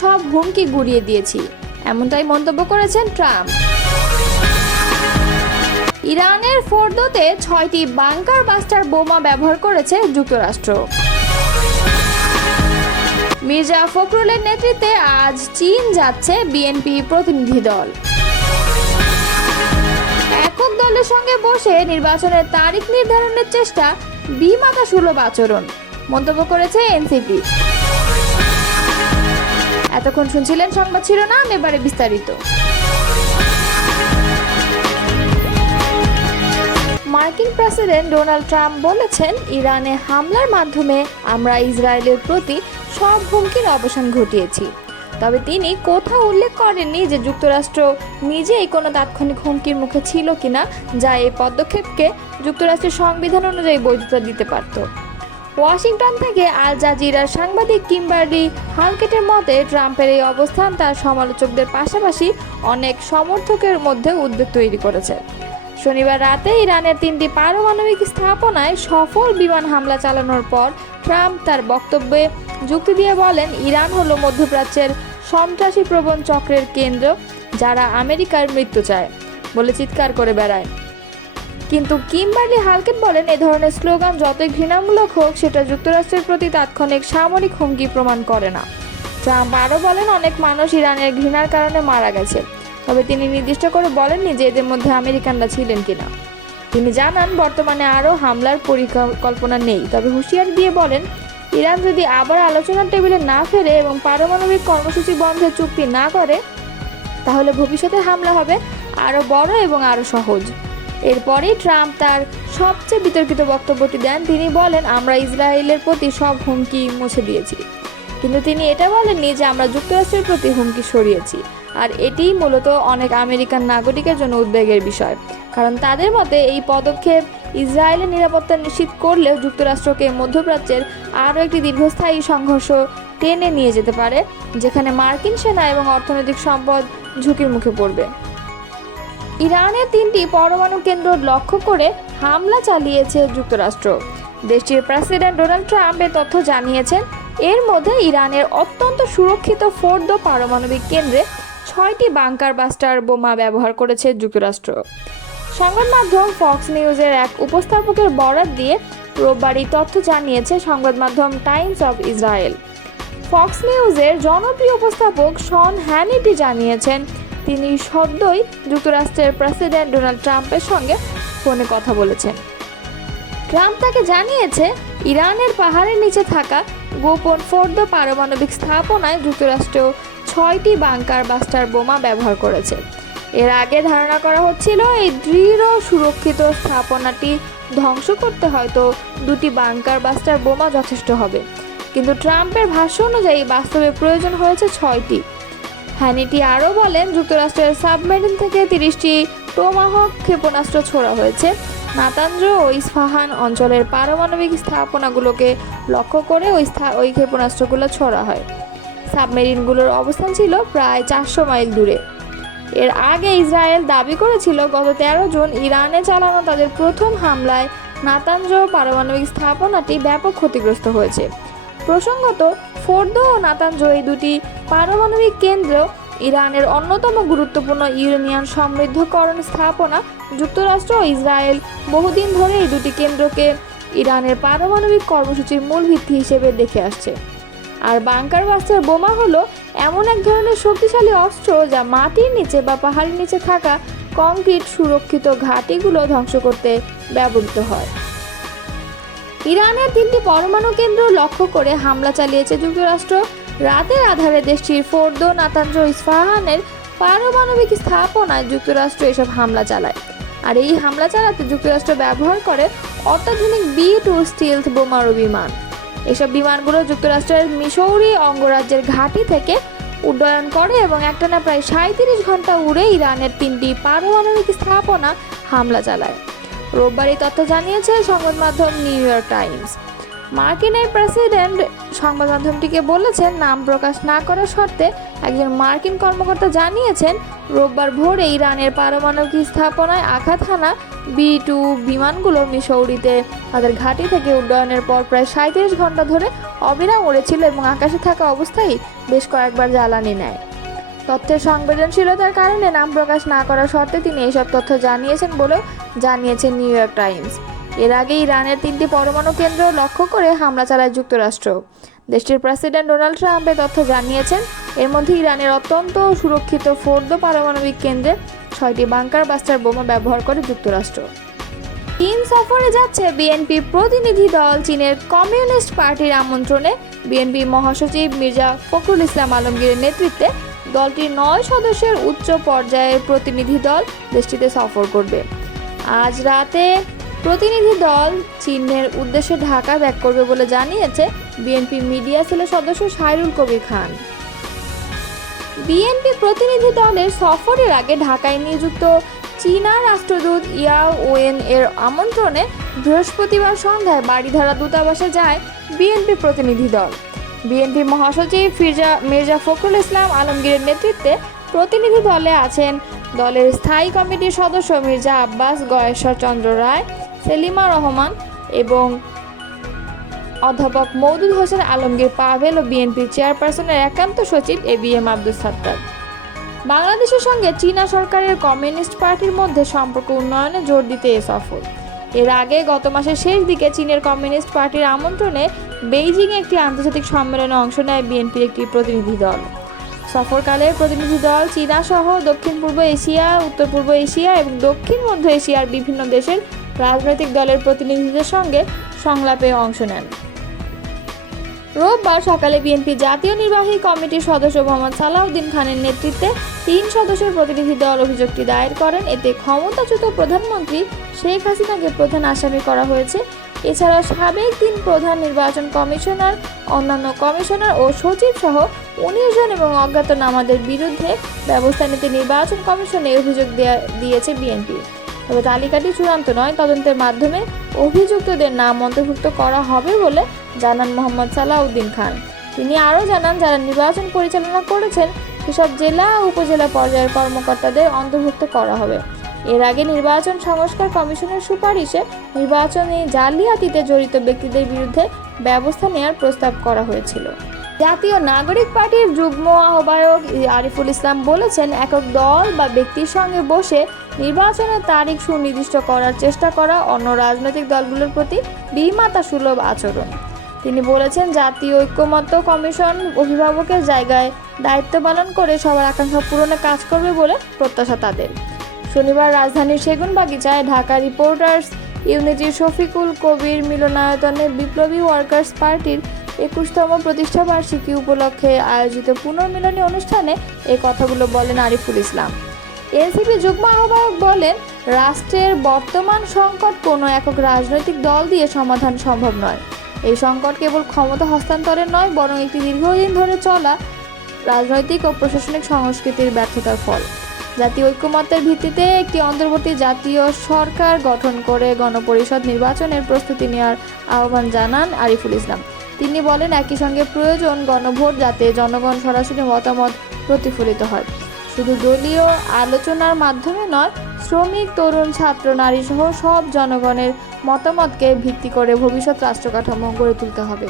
সব হুমকি গুড়িয়ে দিয়েছি, এমনটাই মন্তব্য করেছেন ট্রাম্প। ইরানের ফোর্দোতে 6টি বাংকার বাস্টার বোমা ব্যবহার করেছে যুক্তরাষ্ট্র। মির্জা ফখরুলের নেতৃত্বে আজ চীন যাচ্ছে বিএনপি প্রতিনিধি দল। একক দলের সঙ্গে বসে নির্বাচনের তারিখ নির্ধারণের চেষ্টা বিমাতা সুলভ আচরণ, মন্তব্য করেছে এনসিপি। এতক্ষণ শুনছিলেন সংবাদ শিরোনাম, এবারে বিস্তারিত। মার্কিন প্রেসিডেন্ট ডোনাল্ড ট্রাম্প বলেছেন, ইরানে হামলার মাধ্যমে আমরা ইসরায়েলের প্রতি সব হুমকির অবসান ঘটিয়েছি। তবে তিনি কোথাও উল্লেখ করেননি যে যুক্তরাষ্ট্র নিজেই কোনো তাৎক্ষণিক হুমকির মুখে ছিল কিনা, যা এই পদক্ষেপকে যুক্তরাষ্ট্রের সংবিধান অনুযায়ী বৈধতা দিতে পারত। ওয়াশিংটন থেকে আল জাজিরার সাংবাদিক কিম্বারলি হালকেটের মতে, ট্রাম্পের এই অবস্থান তার সমালোচকদের পাশাপাশি অনেক সমর্থকের মধ্যে উদ্বেগ তৈরি করেছে। শনিবার রাতে ইরানের 3টি পারমাণবিক স্থাপনায় সফল বিমান হামলা চালানোর পর ট্রাম্প তার বক্তব্যে যুক্তি দিয়ে বলেন, ইরান হলো মধ্যপ্রাচ্যের সন্ত্রাসী প্রবণ চক্রের কেন্দ্র, যারা আমেরিকার মৃত্যু চায় বলে চিৎকার করে বেড়ায়। কিন্তু কিম্বারলি হালকেট বলেন, এ ধরনের স্লোগান যতই ঘৃণামূলক হোক, সেটা যুক্তরাষ্ট্রের প্রতি তাৎক্ষণিক সামরিক হুমকি প্রমাণ করে না। ট্রাম্প আরও বলেন, অনেক মানুষ ইরানের ঘৃণার কারণে মারা গেছে, তবে তিনি নির্দিষ্ট করে বলেননি যে এদের মধ্যে আমেরিকানরা ছিলেন কিনা। তিনি জানান, বর্তমানে আরও হামলার পরিকল্পনা নেই, তবে হুঁশিয়ারি দিয়ে বলেন, ইরান যদি আবার আলোচনার টেবিলে না ফেরে এবং পারমাণবিক কর্মসূচি বন্ধের চুক্তি না করে, তাহলে ভবিষ্যতে হামলা হবে আরও বড় এবং আরও সহজ। এরপরেই ট্রাম্প তার সবচেয়ে বিতর্কিত বক্তব্যটি দেন। তিনি বলেন, আমরা ইসরায়েলের প্রতি সব হুমকি মুছে দিয়েছি, কিন্তু তিনি এটা বলেননি যে আমরা যুক্তরাষ্ট্রের প্রতি হুমকি সরিয়েছি। আর এটিই মূলত অনেক আমেরিকান নাগরিকের জন্য উদ্বেগের বিষয়, কারণ তাদের মতে এই পদক্ষেপ ইসরায়েলের নিরাপত্তা নিশ্চিত করলেও যুক্তরাষ্ট্রকে মধ্যপ্রাচ্যের আরও একটি দীর্ঘস্থায়ী সংঘর্ষ টেনে নিয়ে যেতে পারে, যেখানে মার্কিন সেনা এবং অর্থনৈতিক সম্পদ ঝুঁকির মুখে পড়বে। ইরানের 3টি পরমাণু কেন্দ্র লক্ষ্য করে হামলা চালিয়েছে যুক্তরাষ্ট্র। দেশটির প্রেসিডেন্ট ডোনাল্ড ট্রাম্প এ তথ্য জানিয়েছেন। এর মধ্যে ইরানের অত্যন্ত সুরক্ষিত ফোর্দো পারমাণবিক কেন্দ্রে 6টি বাংকার বাস্টার বোমা ব্যবহার করেছে যুক্তরাষ্ট্র। সংবাদ মাধ্যম ফক্স নিউজের এক উপস্থাপকের বরাত দিয়ে রোববার এই তথ্য জানিয়েছে সংবাদ মাধ্যম টাইমস অব ইসরায়েল। ফক্স নিউজের জনপ্রিয় উপস্থাপক শন হ্যানিটি জানিয়েছেন, তিনি সদ্যই যুক্তরাষ্ট্রের প্রেসিডেন্ট ডোনাল্ড ট্রাম্পের সঙ্গে ফোনে কথা বলেছেন। ট্রাম্প তাকে জানিয়েছে, ইরানের পাহাড়ের নিচে থাকা গোপন ফোর্দো পারমাণবিক স্থাপনায় যুক্তরাষ্ট্র 6টি বাংকার বাস্টার বোমা ব্যবহার করেছে। এর আগে ধারণা করা হচ্ছিল, এই দৃঢ় সুরক্ষিত স্থাপনাটি ধ্বংস করতে হয়তো 2টি বাংকার বাস্টার বোমা যথেষ্ট হবে, কিন্তু ট্রাম্পের ভাষ্য অনুযায়ী বাস্তবে প্রয়োজন হয়েছে 6টি। হ্যানিটি আরও বলেন, যুক্তরাষ্ট্রের সাবমেরিন থেকে 30টি টোমাহক ক্ষেপণাস্ত্র ছোড়া হয়েছে। নাতাঞ্জ ও ইস্পাহান অঞ্চলের পারমাণবিক স্থাপনাগুলোকে লক্ষ্য করে ওই ক্ষেপণাস্ত্রগুলো ছোড়া হয়। সাবমেরিনগুলোর অবস্থান ছিল প্রায় 400 মাইল দূরে। এর আগে ইসরায়েল দাবি করেছিল, গত 13 জুন ইরানে চালানো তাদের প্রথম হামলায় নাতাঞ্জ পারমাণবিক স্থাপনাটি ব্যাপক ক্ষতিগ্রস্ত হয়েছে। প্রসঙ্গত, ফোর্দো ও নাতাঞ্জ এই দুটি পারমাণবিক কেন্দ্র ইরানের অন্যতম গুরুত্বপূর্ণ ইউরেনিয়াম সমৃদ্ধকরণ স্থাপনা। যুক্তরাষ্ট্র ও ইসরায়েল বহুদিন ধরে এই দুটি কেন্দ্রকে ইরানের পারমাণবিক কর্মসূচির মূল ভিত্তি হিসেবে দেখে আসছে। আর বাংকার বাস্টার বোমা হলো এমন এক ধরনের শক্তিশালী অস্ত্র যা মাটির নিচে বা পাহাড়ের নিচে থাকা কংক্রিট সুরক্ষিত ঘাঁটিগুলো ধ্বংস করতে ব্যবহৃত হয়। ইরানের 3টি পরমাণু কেন্দ্র লক্ষ্য করে হামলা চালিয়েছে যুক্তরাষ্ট্র। রাতের আধারে দেশটির ফোর্দো, নাতাঞ্জ ও ইস্পাহানের পারমাণবিক স্থাপনায় যুক্তরাষ্ট্র এসব হামলা চালায়। আর এই হামলা চালাতে যুক্তরাষ্ট্র ব্যবহার করে অত্যাধুনিক B-2 স্টিলথ বোমারু বিমান। এসব বিমানগুলো যুক্তরাষ্ট্রের মিসৌরি অঙ্গরাজ্যের ঘাঁটি থেকে উড্ডয়ন করে এবং একটানা প্রায় 37 ঘন্টা উড়ে ইরানের 3টি পারমাণবিক স্থাপনা হামলা চালায়। রোববার এই তথ্য জানিয়েছে সংবাদ মাধ্যম নিউ ইয়র্ক টাইমস। মার্কিন এই প্রেসিডেন্ট সংবাদ মাধ্যমটিকে বলেছেন, নাম প্রকাশ না করার শর্তে একজন মার্কিন কর্মকর্তা জানিয়েছেন, রোববার ভোরে ইরানের পারমাণবিক স্থাপনায় আঘাত হানা B-2 বিমানগুলো মিসৌরিতে তাদের ঘাঁটি থেকে উড্ডয়নের পর প্রায় 37 ঘন্টা ধরে অবিরাম উড়েছিল এবং আকাশে থাকা অবস্থায় বেশ কয়েকবার জ্বালানি নেয়। তথ্যের সংবেদনশীলতার কারণে নাম প্রকাশ না করার শর্তে তিনি এসব তথ্য জানিয়েছেন বলেও জানিয়েছে নিউ ইয়র্ক টাইমস। এর আগে ইরানের 3টি পরমাণু কেন্দ্র লক্ষ্য করে হামলা চালায় যুক্তরাষ্ট্র। দেশটির প্রেসিডেন্ট ডোনাল্ড ট্রাম্প এ তথ্য জানিয়েছেন। এর মধ্যে ইরানের অত্যন্ত সুরক্ষিত ফোর্দো পারমাণবিক কেন্দ্রে 6টি বাংকার বাস্টার বোমা ব্যবহার করে যুক্তরাষ্ট্র। চীন সফরে যাচ্ছে বিএনপি প্রতিনিধি দল। চীনের কমিউনিস্ট পার্টির আমন্ত্রণে বিএনপি মহাসচিব মির্জা ফখরুল ইসলাম আলমগীরের নেতৃত্বে দলটির 9 সদস্যের উচ্চ পর্যায়ের প্রতিনিধি দল দেশটিতে সফর করবে। আজ রাতে প্রতিনিধি দল চীনের উদ্দেশ্যে ঢাকা ত্যাগ করবে বলে জানিয়েছে বিএনপি মিডিয়া সেলের সদস্য সাইরুল কবির খান। বিএনপি প্রতিনিধি দলের সফরের আগে ঢাকায় নিযুক্ত চীনা রাষ্ট্রদূত ইয়াও ওয়েন এর আমন্ত্রণে বৃহস্পতিবার সন্ধ্যায় বাড়িধারা দূতাবাসে যায় বিএনপি প্রতিনিধি দল। বিএনপি মহাসচিব মির্জা ফখরুল ইসলাম আলমগীরের নেতৃত্বে প্রতিনিধি দলে আছেন দলের স্থায়ী কমিটির সদস্য মির্জা আব্বাস, গয়েশ্বর চন্দ্র রায়, সেলিমা রহমান এবং অধ্যাপক মওদুদ হোসেন আলমগীর পাভেল ও বিএনপির চেয়ারপারসনের একান্ত সচিব এবিএম আব্দুস সাত্তার। বাংলাদেশের সঙ্গে চীনা সরকারের কমিউনিস্ট পার্টির মধ্যে সম্পর্ক উন্নয়নে জোর দিতে এ সফর। এর আগে গত মাসের শেষ দিকে চীনের কমিউনিস্ট পার্টির আমন্ত্রণে বেইজিংয়ে একটি আন্তর্জাতিক সম্মেলনে অংশ নেয় বিএনপির একটি প্রতিনিধি দল। সফরকালে প্রতিনিধি দল চীনা সহ দক্ষিণ পূর্ব এশিয়া, উত্তর পূর্ব এশিয়া এবং দক্ষিণ মধ্য এশিয়ার বিভিন্ন দেশের রাজনৈতিক দলের প্রতিনিধিদের সঙ্গে সংলাপে অংশ নেন। রোববার সকালে বিএনপি জাতীয় নির্বাহী কমিটির সদস্য মোহাম্মদ সালাউদ্দিন খানের নেতৃত্বে 3 সদস্যের প্রতিনিধি দল অভিযোগটি দায়ের করেন। এতে ক্ষমতাচ্যুত প্রধানমন্ত্রী শেখ হাসিনাকে প্রধান আসামি করা হয়েছে। এছাড়াও সাবেক 3 প্রধান নির্বাচন কমিশনার, অন্যান্য কমিশনার ও সচিব সহ 19 জন এবং অজ্ঞাতনামাদের বিরুদ্ধে ব্যবস্থা নিতে নির্বাচন কমিশনে অভিযোগ দিয়েছে বিএনপি। তবে তালিকাটি চূড়ান্ত নয়, তদন্তের মাধ্যমে অভিযুক্তদের নাম অন্তর্ভুক্ত করা হবে বলে জানান মোহাম্মদ সালাউদ্দিন খান। তিনি আরও জানান, যারা নির্বাচন পরিচালনা করেছেন সেসব জেলা ও উপজেলা পর্যায়ের কর্মকর্তাদের অন্তর্ভুক্ত করা হবে। এর আগে নির্বাচন সংস্কার কমিশনের সুপারিশে নির্বাচনী জালিয়াতিতে জড়িত ব্যক্তিদের বিরুদ্ধে ব্যবস্থা নেওয়ার প্রস্তাব করা হয়েছিল। জাতীয় নাগরিক পার্টির যুগ্ম আহ্বায়ক আরিফুল ইসলাম বলেছেন, একক দল বা ব্যক্তির সঙ্গে বসে নির্বাচনের তারিখ সুনির্দিষ্ট করার চেষ্টা করা অন্য রাজনৈতিক দলগুলোর প্রতি বিমাতা সুলভ আচরণ। তিনি বলেছেন, জাতীয় ঐক্যমত্য কমিশন অভিভাবকের জায়গায় দায়িত্ব পালন করে সবার আকাঙ্ক্ষা পূরণে কাজ করবে বলে প্রত্যাশা তাদের। শনিবার রাজধানীর সেগুনবাগিচায় ঢাকা রিপোর্টার্স ইউনিটির শফিকুল কবির মিলনায়তনে বিপ্লবী ওয়ার্কার্স পার্টির 21তম প্রতিষ্ঠাবার্ষিকী উপলক্ষে আয়োজিত পুনর্মিলনী অনুষ্ঠানে এই কথাগুলো বলেন আরিফুল ইসলাম। এনসিপি যুগ্ম আহ্বায়ক বলেন, রাষ্ট্রের বর্তমান সংকট কোনো একক রাজনৈতিক দল দিয়ে সমাধান সম্ভব নয়। এই সংকট কেবল ক্ষমতা হস্তান্তরের নয়, বরং একটি দীর্ঘদিন ধরে চলা রাজনৈতিক ও প্রশাসনিক সংস্কৃতির ব্যর্থতার ফল। জাতীয় ঐক্যমত্যের ভিত্তিতে একটি অন্তর্বর্তী জাতীয় সরকার গঠন করে গণপরিষদ নির্বাচনের প্রস্তুতি নেওয়ার আহ্বান জানান আরিফুল ইসলাম। তিনি বলেন, একই সঙ্গে প্রয়োজন গণভোট, যাতে জনগণ সরাসরি মতামত প্রতিফলিত হয়। শুধু দলীয় আলোচনার মাধ্যমে নয়, শ্রমিক, তরুণ, ছাত্র, নারী সহ সব জনগণের মতামতকে ভিত্তি করে ভবিষ্যৎ রাষ্ট্র কাঠামো গড়ে তুলতে হবে।